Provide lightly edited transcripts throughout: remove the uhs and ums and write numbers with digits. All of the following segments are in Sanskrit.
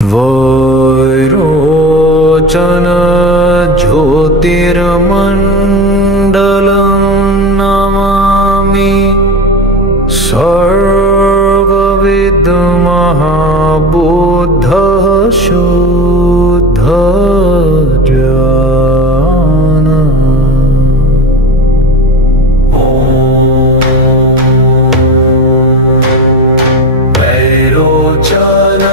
वैरोचन ज्योतिर्मण्डलं नमामि सर्वविद्महाबुद्धः शुद्धज्ञान वैरोचन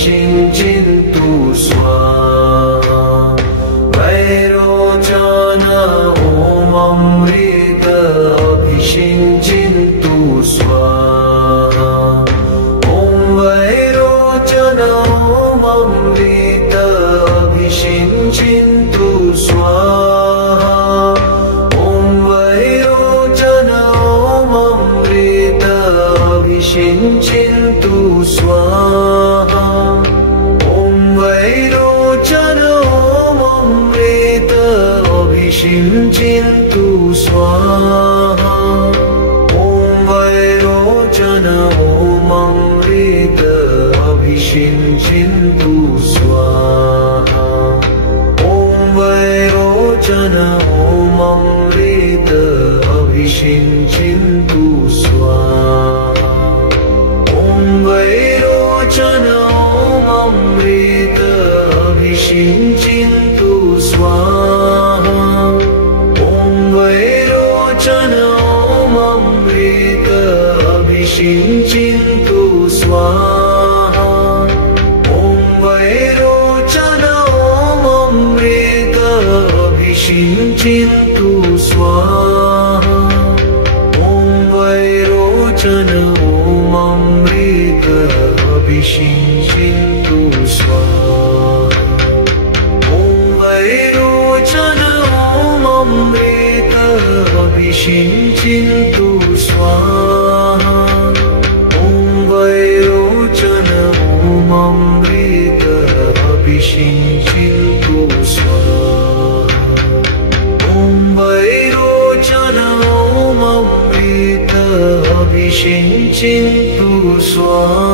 अभिषिञ्चिन्तु स्वाहा वैरोचन अमृत अभिषिञ्चिन्तु स्वाहा ॐ वैरोचन अमृत अभिषिञ्चिन्तु स्वाहा ॐ वैरोचन अमृत अभिषिञ्चिन्तु स्वाहा वैरोचनममृत अभिषिञ्चिन्तु स्वाहा ॐ वैरोचनममृत अभिषिञ्चिन्तु स्वाहा ॐ वैरोचनममृत अभिषिञ्चिन्तु स्वाहा ॐ वैरोचनममृत अभिषिञ्चिन्तु स्वाहा ॐ वैरोचनममृत अभिषिञ्चिन्तु स्वाहा ॐ वैरोचनममृत अभिषिञ्चिन्तु स्वाहा ॐ वैरोचनममृत अभिषिञ्चिन्तु स्वाहा वैरोचनममृत अभिषिञ्चिन्तु स्वाहा ॐ वैरोचनममृत अभिषिञ्चिन्तु स्वाहा ॐ वैरोचनममृत अभिषिञ्चिन्तु स्वाहा